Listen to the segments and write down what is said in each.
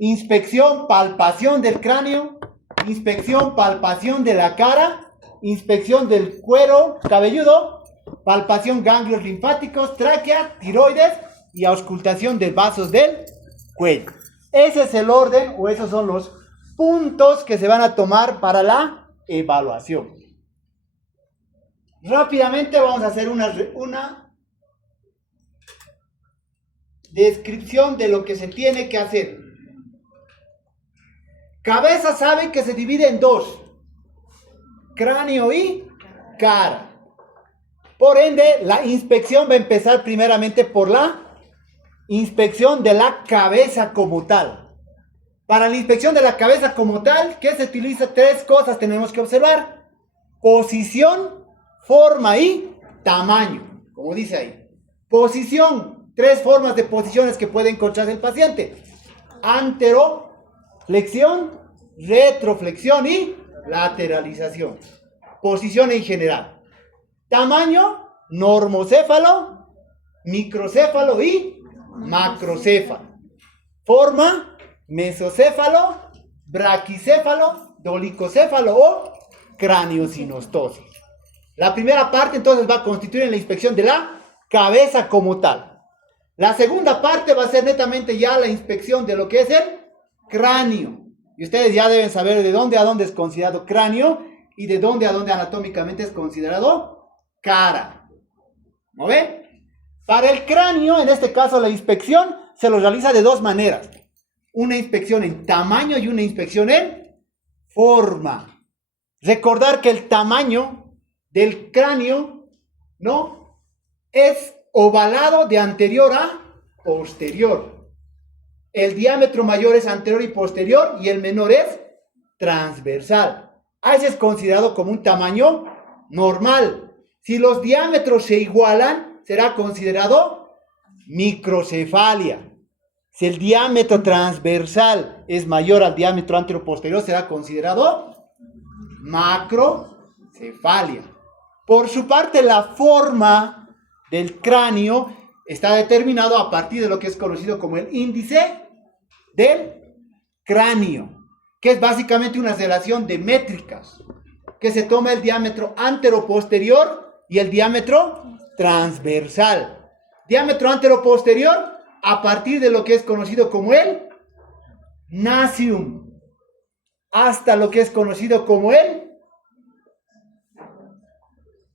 inspección, palpación del cráneo, inspección, palpación de la cara, inspección del cuero cabelludo, palpación ganglios linfáticos, tráquea, tiroides y auscultación de vasos del cuello. Ese es el orden, o esos son los puntos que se van a tomar para la evaluación. Rápidamente vamos a hacer una descripción de lo que se tiene que hacer. Cabeza sabe que se divide en dos: cráneo y cara. Por ende, la inspección va a empezar primeramente por la inspección de la cabeza como tal. Para la inspección de la cabeza como tal, ¿qué se utiliza? Tres cosas tenemos que observar: posición, forma y tamaño, como dice ahí. Posición, tres formas de posiciones que puede encontrar el paciente: anteroflexión, retroflexión y lateralización. Posición en general. Tamaño: normocéfalo, microcéfalo y macrocéfalo. Forma: mesocéfalo, braquicéfalo, dolicocéfalo o craniosinostosis. La primera parte entonces va a constituir en la inspección de la cabeza como tal. La segunda parte va a ser netamente ya la inspección de lo que es el cráneo. Y ustedes ya deben saber de dónde a dónde es considerado cráneo y de dónde a dónde anatómicamente es considerado cara. ¿No ve? Para el cráneo, en este caso, la inspección se lo realiza de dos maneras: una inspección en tamaño y una inspección en forma. Recordar que el tamaño del cráneo, ¿no?, es ovalado de anterior a posterior. El diámetro mayor es anterior y posterior y el menor es transversal. Ese es considerado como un tamaño normal. Si los diámetros se igualan, será considerado microcefalia. Si el diámetro transversal es mayor al diámetro anteroposterior, será considerado macrocefalia. Por su parte, la forma del cráneo está determinado a partir de lo que es conocido como el índice del cráneo, que es básicamente una relación de métricas, que se toma el diámetro anteroposterior y el diámetro transversal. Diámetro anteroposterior a partir de lo que es conocido como el nacium, hasta lo que es conocido como el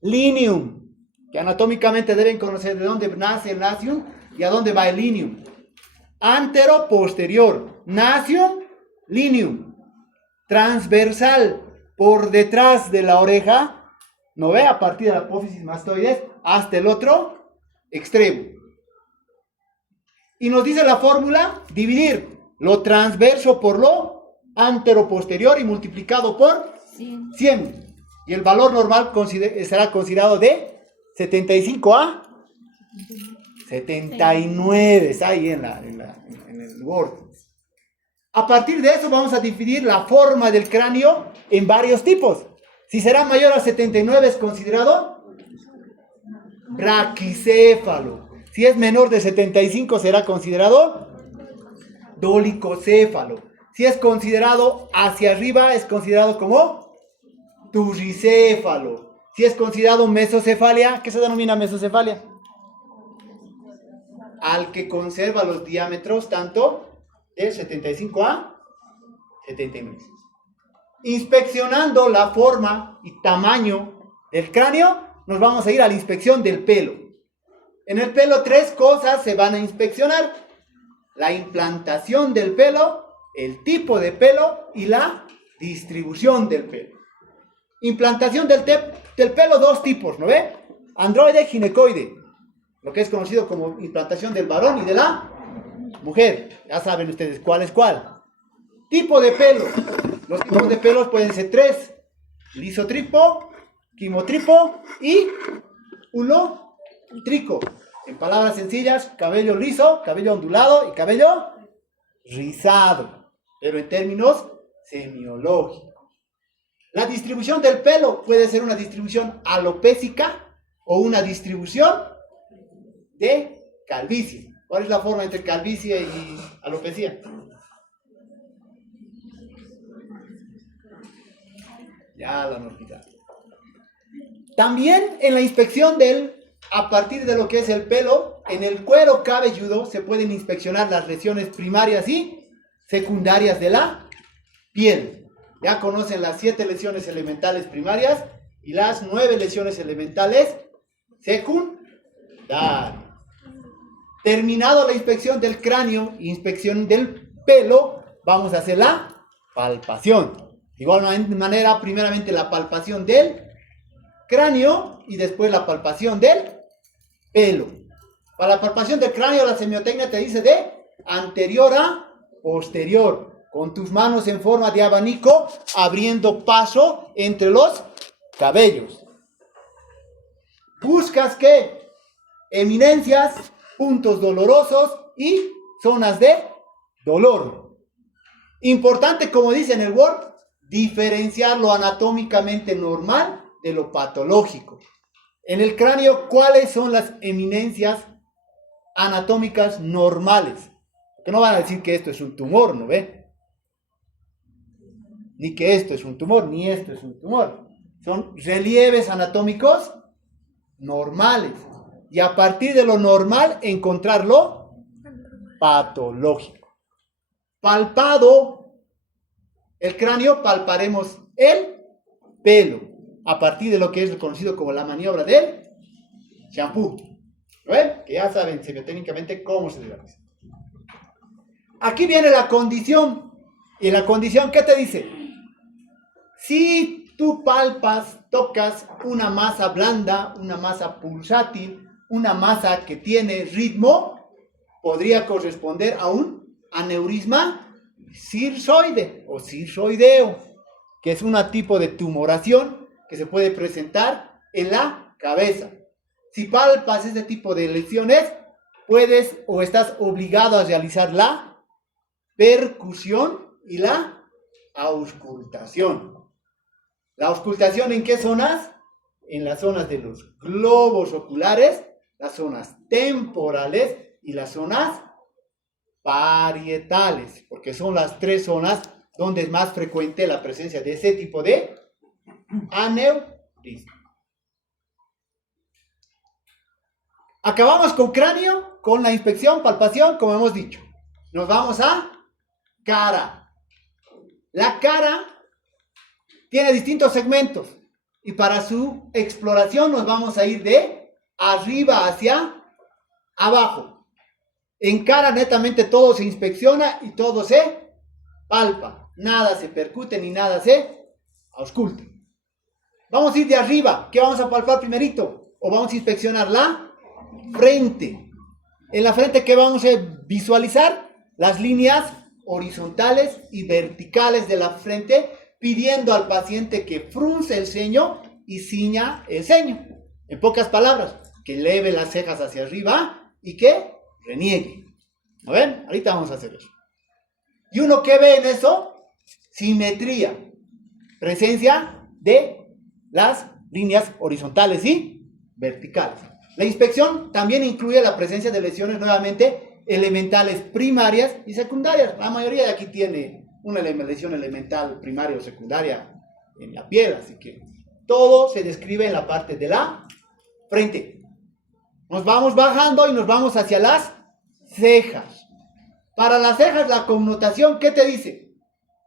lineum, que anatómicamente deben conocer de dónde nace el nacium y a dónde va el lineum. Anteroposterior, nacium, lineum. Transversal, por detrás de la oreja, ¿no ve?, a partir de la apófisis mastoides hasta el otro extremo. Y nos dice la fórmula: dividir lo transverso por lo anteroposterior y multiplicado por 100. Y el valor normal será considerado de 75 a 79. Está ahí en el Word. A partir de eso vamos a dividir la forma del cráneo en varios tipos. Si será mayor a 79 es considerado braquicéfalo. Si es menor de 75 será considerado dolicocéfalo. Si es considerado hacia arriba es considerado como turricéfalo. Si es considerado mesocefalia, ¿qué se denomina mesocefalia? Al que conserva los diámetros tanto de 75 a 79. Inspeccionando la forma y tamaño del cráneo, nos vamos a ir a la inspección del pelo. En el pelo, tres cosas se van a inspeccionar: la implantación del pelo, el tipo de pelo y la distribución del pelo. Implantación del pelo, dos tipos, ¿no ve? Androide, ginecoide, lo que es conocido como implantación del varón y de la mujer. Ya saben ustedes cuál es cuál. Tipo de pelo. Los tipos de pelos pueden ser tres: lisotripo, quimotripo y ulotrico. En palabras sencillas, cabello liso, cabello ondulado y cabello rizado, pero en términos semiológicos. La distribución del pelo puede ser una distribución alopécica o una distribución de calvicie. ¿Cuál es la forma entre calvicie y alopecia? Ya la normita. También en la inspección a partir de lo que es el pelo, en el cuero cabelludo se pueden inspeccionar las lesiones primarias y secundarias de la piel. Ya conocen las 7 lesiones elementales primarias y las 9 lesiones elementales secundarias. Terminado la inspección del cráneo, inspección del pelo, vamos a hacer la palpación. De igual manera, primeramente la palpación del cráneo y después la palpación del pelo. Para la palpación del cráneo, la semiotecnia te dice de anterior a posterior, con tus manos en forma de abanico, abriendo paso entre los cabellos. Buscas que eminencias, puntos dolorosos y zonas de dolor. Importante, como dice en el Word, diferenciar lo anatómicamente normal de lo patológico. En el cráneo, ¿cuáles son las eminencias anatómicas normales? Que no van a decir que esto es un tumor, ¿no ve? Ni que esto es un tumor, ni esto es un tumor. Son relieves anatómicos normales. Y a partir de lo normal, encontrar lo patológico. Palpado el cráneo, palparemos el pelo. A partir de lo que es reconocido como la maniobra del shampoo. ¿Ven? Que ya saben semiotécnicamente cómo se realiza. Aquí viene la condición. Y la condición, ¿qué te dice? Si tú palpas, tocas una masa blanda, una masa pulsátil, una masa que tiene ritmo, podría corresponder a un aneurisma circoide o circoideo, que es un tipo de tumoración que se puede presentar en la cabeza. Si palpas este tipo de lesiones, puedes o estás obligado a realizar la percusión y la auscultación. ¿La auscultación en qué zonas? En las zonas de los globos oculares, las zonas temporales y las zonas parietales, porque son las 3 zonas donde es más frecuente la presencia de ese tipo de aneurisma. Acabamos con cráneo, con la inspección, palpación, como hemos dicho. Nos vamos a cara. La cara tiene distintos segmentos y para su exploración nos vamos a ir de arriba hacia abajo. En cara netamente todo se inspecciona y todo se palpa. Nada se percute ni nada se ausculta. Vamos a ir de arriba. ¿Qué vamos a palpar primerito? O vamos a inspeccionar la frente. En la frente, ¿qué vamos a visualizar? Las líneas horizontales y verticales de la frente, pidiendo al paciente que frunce el ceño y ciña el ceño. En pocas palabras, que eleve las cejas hacia arriba y que reniegue. ¿No ven? Ahorita vamos a hacer eso. ¿Y uno qué ve en eso? Simetría. Presencia de las líneas horizontales y verticales. La inspección también incluye la presencia de lesiones nuevamente elementales primarias y secundarias. La mayoría de aquí tiene una lesión elemental primaria o secundaria en la piel, así que todo se describe en la parte de la frente. Nos vamos bajando y nos vamos hacia las cejas. Para las cejas, la connotación, ¿qué te dice?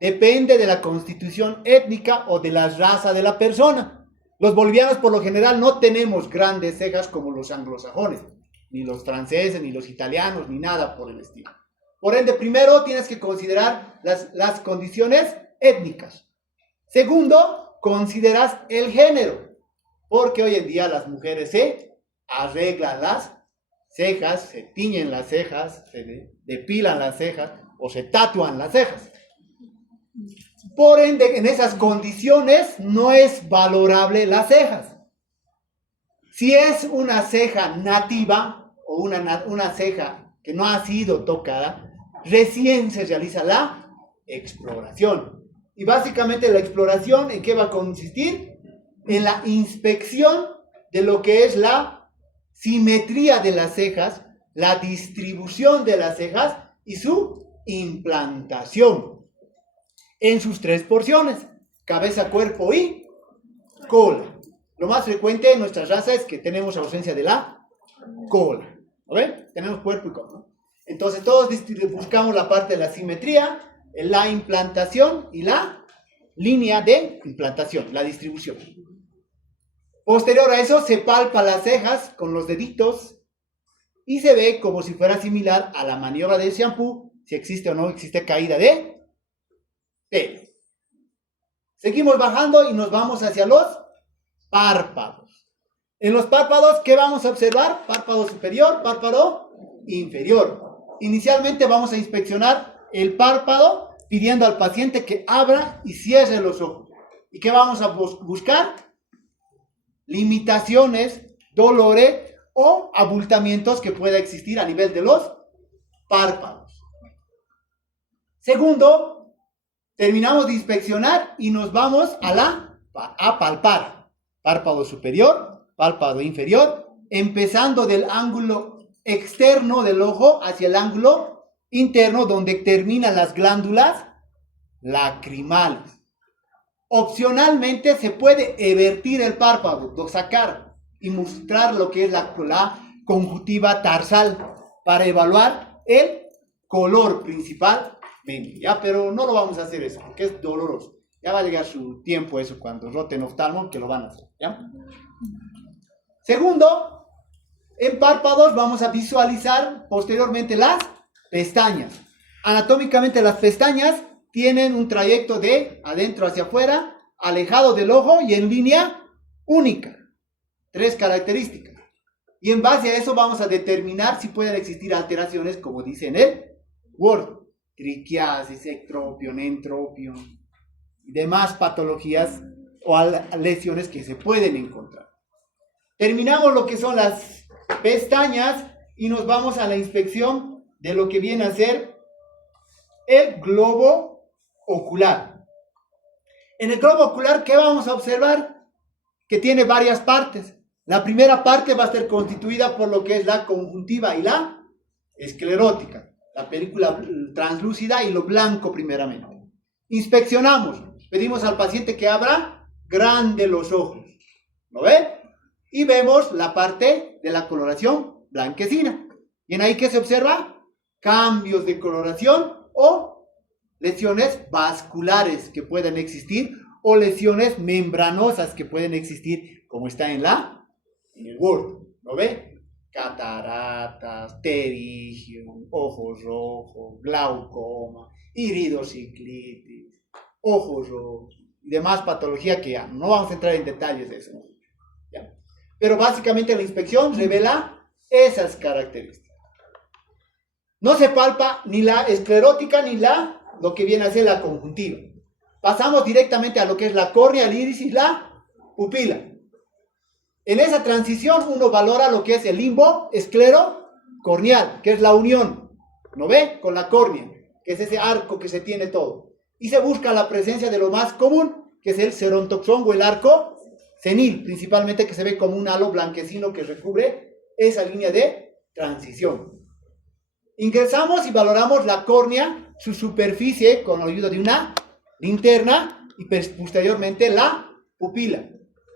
Depende de la constitución étnica o de la raza de la persona. Los bolivianos por lo general no tenemos grandes cejas como los anglosajones, ni los franceses, ni los italianos, ni nada por el estilo. Por ende, primero tienes que considerar las condiciones étnicas. Segundo, consideras el género, porque hoy en día las mujeres se arreglan las cejas, se tiñen las cejas, se depilan las cejas o se tatúan las cejas. Por ende, en esas condiciones no es valorable las cejas. Si es una ceja nativa o una ceja que no ha sido tocada, recién se realiza la exploración. Y básicamente la exploración, ¿en qué va a consistir? En la inspección de lo que es la simetría de las cejas, la distribución de las cejas y su implantación en sus 3 porciones, cabeza, cuerpo y cola. Lo más frecuente en nuestra raza es que tenemos ausencia de la cola. ¿No ven? Tenemos cuerpo y cola, ¿no? Entonces todos buscamos la parte de la simetría, la implantación y la línea de implantación, la distribución. Posterior a eso se palpa las cejas con los deditos y se ve como si fuera similar a la maniobra del shampoo, si existe o no existe caída de pelo. Seguimos bajando y nos vamos hacia los párpados. En los párpados, ¿qué vamos a observar? Párpado superior, párpado inferior. Inicialmente vamos a inspeccionar el párpado pidiendo al paciente que abra y cierre los ojos. ¿Y qué vamos a buscar? Limitaciones, dolores o abultamientos que pueda existir a nivel de los párpados. Segundo, terminamos de inspeccionar y nos vamos a palpar. Párpado superior, párpado inferior, empezando del ángulo externo del ojo hacia el ángulo interno donde terminan las glándulas lacrimales. Opcionalmente se puede evertir el párpado, sacar y mostrar lo que es la conjuntiva tarsal para evaluar el color principalmente, ¿ya? Pero no lo vamos a hacer eso porque es doloroso. Ya va a llegar su tiempo eso cuando roten oftalmo que lo van a hacer, ¿ya? Segundo, en párpados vamos a visualizar posteriormente las pestañas. Anatómicamente las pestañas tienen un trayecto de adentro hacia afuera, alejado del ojo y en línea única. 3 características. Y en base a eso vamos a determinar si pueden existir alteraciones, como dice en el Word. Triquiasis, ectropion, entropion y demás patologías o lesiones que se pueden encontrar. Terminamos lo que son las pestañas y nos vamos a la inspección de lo que viene a ser el globo ocular. En el globo ocular, ¿qué vamos a observar? Que tiene varias partes. La primera parte va a estar constituida por lo que es la conjuntiva y la esclerótica, la película translúcida y lo blanco primeramente. Inspeccionamos, pedimos al paciente que abra grande los ojos, ¿lo ve? Y vemos la parte de la coloración blanquecina. Y en ahí, ¿qué se observa? Cambios de coloración o lesiones vasculares que pueden existir o lesiones membranosas que pueden existir, como está en el Word, ¿lo ve? Cataratas, pterígio, ojos rojos, glaucoma, iridociclitis, ojos rojos y demás patología que ya no vamos a entrar en detalles de eso, ¿ya? Pero básicamente la inspección revela esas características. No se palpa ni la esclerótica ni lo que viene a ser la conjuntiva. Pasamos directamente a lo que es la córnea, el iris y la pupila. En esa transición uno valora lo que es el limbo esclero-corneal, que es la unión, ¿no ve? Con la córnea, que es ese arco que se tiene todo. Y se busca la presencia de lo más común, que es el cerontoxón o el arco senil, principalmente que se ve como un halo blanquecino que recubre esa línea de transición. Ingresamos y valoramos la córnea, su superficie con la ayuda de una linterna y posteriormente la pupila.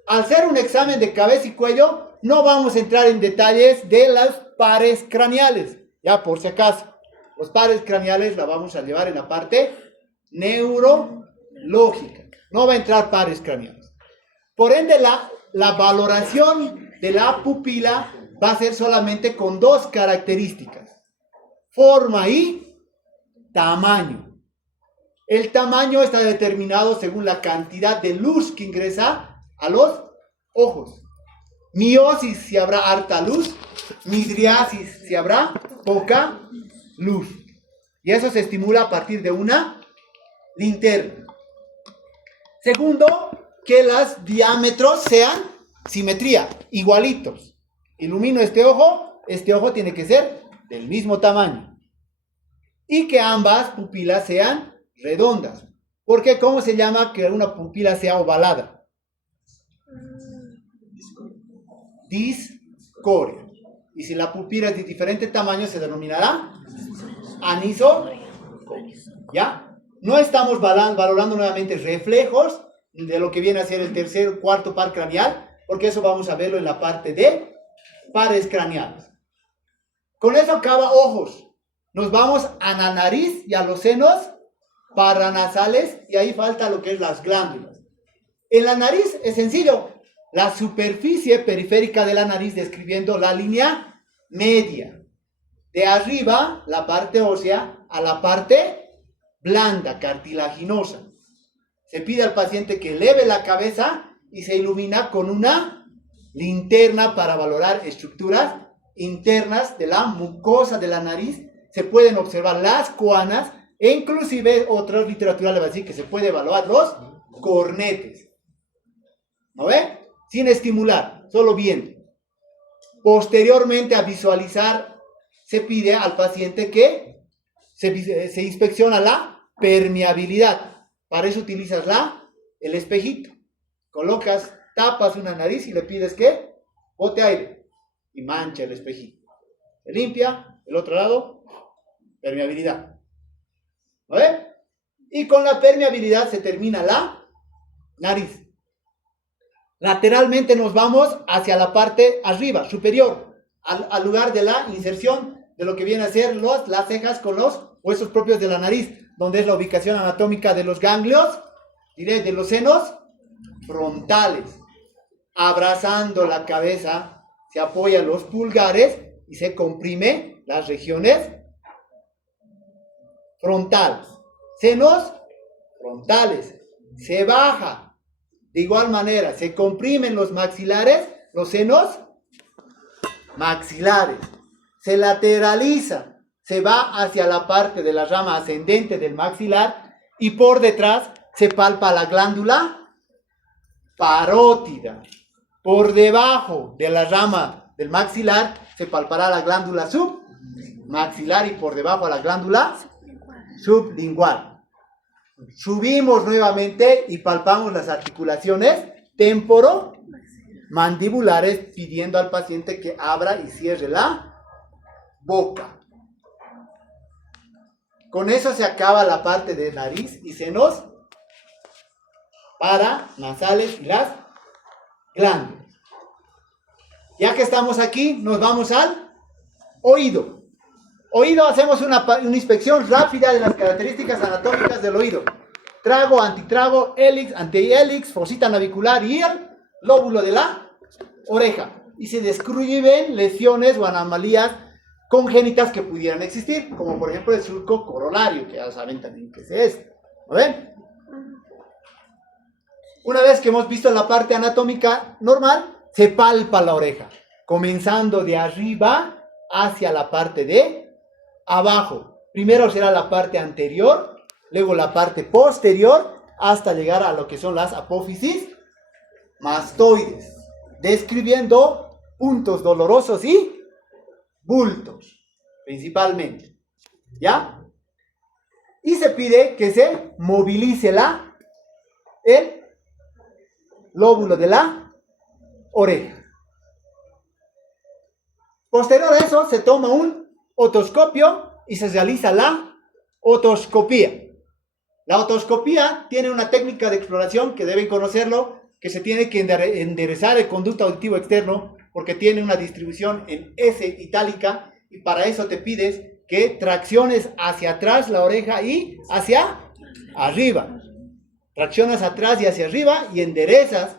Al ser un examen de cabeza y cuello, no vamos a entrar en detalles de las pares craneales, ya por si acaso. Los pares craneales la vamos a llevar en la parte neurológica. No va a entrar pares craneales. Por ende, la valoración de la pupila va a ser solamente con 2 características: forma y tamaño. El tamaño está determinado según la cantidad de luz que ingresa a los ojos. Miosis si habrá harta luz, midriasis si habrá poca luz. Y eso se estimula a partir de una linterna. Segundo, que los diámetros sean simetría, igualitos. Ilumino este ojo tiene que ser del mismo tamaño. Y que ambas pupilas sean redondas. Porque ¿cómo se llama que una pupila sea ovalada? Discoria. Y si la pupila es de diferente tamaño, se denominará anisocoria. ¿Ya? No estamos valorando nuevamente reflejos, de lo que viene a ser el tercer, cuarto par craneal, porque eso vamos a verlo en la parte de pares craneales. Con eso acaba ojos. Nos vamos a la nariz y a los senos paranasales, y ahí falta lo que es las glándulas. En la nariz es sencillo, la superficie periférica de la nariz describiendo la línea media. De arriba, la parte ósea, a la parte blanda, cartilaginosa. Se pide al paciente que eleve la cabeza y se ilumina con una linterna para valorar estructuras internas de la mucosa de la nariz. Se pueden observar las coanas e inclusive otra literatura le va a decir que se puede evaluar los cornetes. ¿No ve? Sin estimular, solo viendo. Posteriormente a visualizar, se pide al paciente que se inspecciona la permeabilidad. Para eso utilizas el espejito. Colocas, tapas una nariz y le pides que bote aire y mancha el espejito. Se limpia, el otro lado, permeabilidad. ¿No ve? Y con la permeabilidad se termina la nariz. Lateralmente nos vamos hacia la parte arriba, superior, al lugar de la inserción de lo que viene a ser las cejas con los huesos propios de la nariz, donde es la ubicación anatómica de los ganglios, diré, de los senos frontales. Abrazando la cabeza, se apoyan los pulgares y se comprime las regiones frontales. Senos frontales. Se baja. De igual manera, se comprimen los maxilares, los senos maxilares. Se lateraliza. Se va hacia la parte de la rama ascendente del maxilar y por detrás se palpa la glándula parótida. Por debajo de la rama del maxilar se palpará la glándula submaxilar y por debajo la glándula sublingual. Subimos nuevamente y palpamos las articulaciones temporomandibulares pidiendo al paciente que abra y cierre la boca. Con eso se acaba la parte de nariz y senos paranasales y las glándulas. Ya que estamos aquí, nos vamos al oído. Oído, hacemos una inspección rápida de las características anatómicas del oído. Trago, antitrago, hélix, antihélix, fosita navicular y el lóbulo de la oreja. Y se describen lesiones o anomalías congénitas que pudieran existir, como por ejemplo el surco corolario, que ya saben también que es esto. ¿Lo ven? Una vez que hemos visto la parte anatómica normal, se palpa la oreja, comenzando de arriba hacia la parte de abajo. Primero será la parte anterior, luego la parte posterior, hasta llegar a lo que son las apófisis mastoides, describiendo puntos dolorosos y bultos, principalmente, ¿ya? Y se pide que se movilice el lóbulo de la oreja. Posterior a eso se toma un otoscopio y se realiza la otoscopía. La otoscopía tiene una técnica de exploración que deben conocerlo, que se tiene que enderezar el conducto auditivo externo porque tiene una distribución en S itálica y para eso te pides que tracciones hacia atrás la oreja y hacia arriba. Traccionas atrás y hacia arriba y enderezas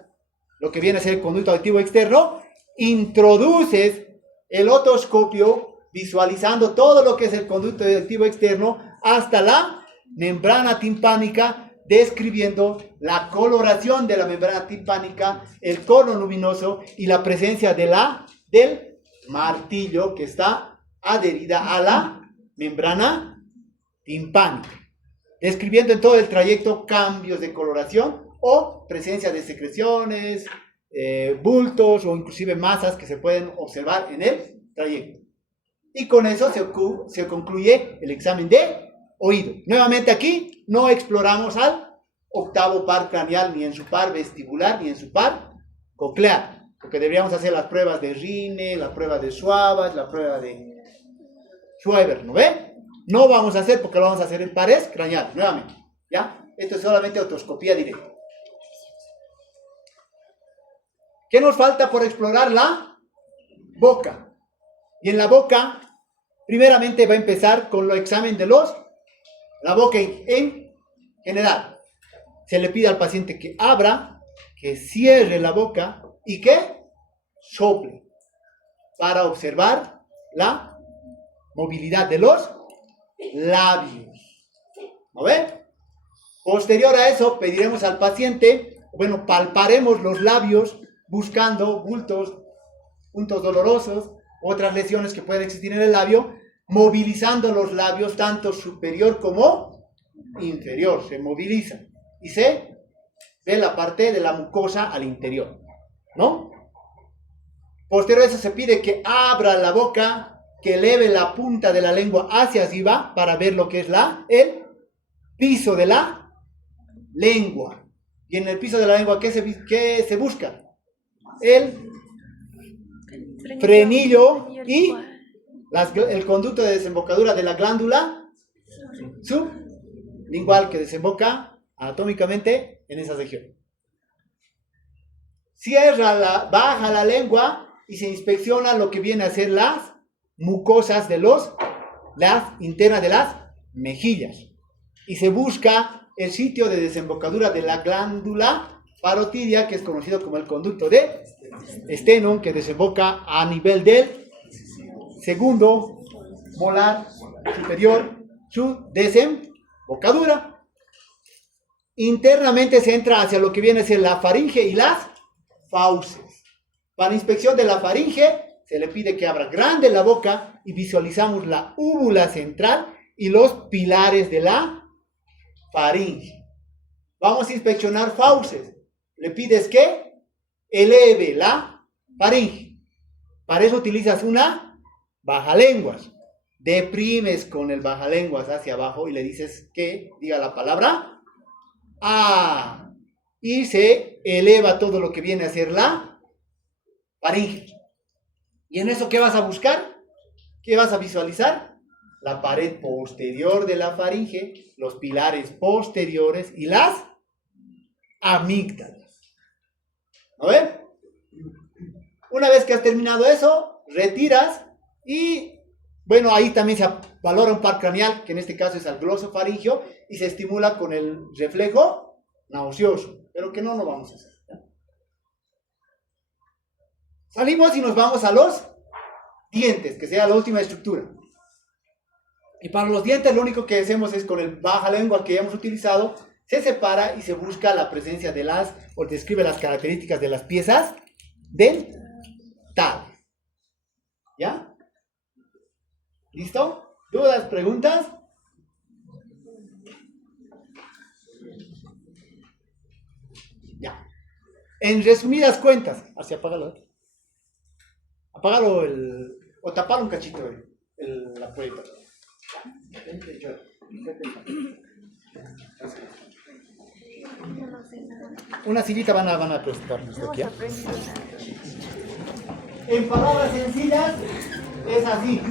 lo que viene a ser el conducto auditivo externo. Introduces el otoscopio visualizando todo lo que es el conducto auditivo externo hasta la membrana timpánica, describiendo la coloración de la membrana timpánica, el cono luminoso y la presencia del martillo que está adherida a la membrana timpánica, describiendo en todo el trayecto cambios de coloración o presencia de secreciones, bultos o inclusive masas que se pueden observar en el trayecto. Y con eso se concluye el examen de oído. Nuevamente aquí no exploramos al octavo par craneal ni en su par vestibular ni en su par coclear, porque deberíamos hacer las pruebas de Rine, la prueba de Schwabach, la prueba de Schweber, ¿no ve? No vamos a hacer porque lo vamos a hacer en pares craneales, nuevamente, ¿ya? Esto es solamente otoscopía directa. ¿Qué nos falta por explorar? La boca. Y en la boca, primeramente va a empezar con el examen de la boca en general. Se le pide al paciente que abra, que cierre la boca y que sople para observar la movilidad de los labios. ¿No ve? Posterior a eso, pediremos al paciente, palparemos los labios buscando bultos, puntos dolorosos, otras lesiones que pueden existir en el labio, movilizando los labios tanto superior como inferior. Se movilizan y se ve la parte de la mucosa al interior, ¿no? Posterior a eso se pide que abra la boca, que eleve la punta de la lengua hacia arriba para ver lo que es el piso de la lengua. Y en el piso de la lengua, ¿qué se busca? El frenillo y el conducto de desembocadura de la glándula sublingual que desemboca anatómicamente en esa región. Baja la lengua y se inspecciona lo que viene a ser las mucosas de las internas de las mejillas. Y se busca el sitio de desembocadura de la glándula parotidia, que es conocido como el conducto de Stenum, que desemboca a nivel del segundo molar superior, su desembocadura. Internamente se entra hacia lo que viene a ser la faringe y las fauces. Para inspección de la faringe, se le pide que abra grande la boca y visualizamos la úvula central y los pilares de la faringe. Vamos a inspeccionar fauces. Le pides que eleve la faringe. Para eso utilizas una bajalenguas. Deprimes con el bajalenguas hacia abajo y le dices que diga la palabra A. Y se eleva todo lo que viene a ser la faringe. ¿Y en eso qué vas a buscar? ¿Qué vas a visualizar? La pared posterior de la faringe, los pilares posteriores y las amígdalas. ¿A ver? Una vez que has terminado eso, retiras y, ahí también se valora un par craneal, que en este caso es el glosofaringio, y se estimula con el reflejo nauseoso, pero que no lo vamos a hacer, ¿ya? Salimos y nos vamos a los dientes, que sea la última estructura. Y para los dientes lo único que hacemos es con el baja lengua que hemos utilizado, se separa y se busca la presencia o describe las características de las piezas dentales. ¿Ya? ¿Listo? ¿Dudas? ¿Preguntas? Ya. En resumidas cuentas, así apágalo. Apágalo o tapalo un cachito la puerta. Una sillita van a presentarnos de aquí. En palabras sencillas, es así.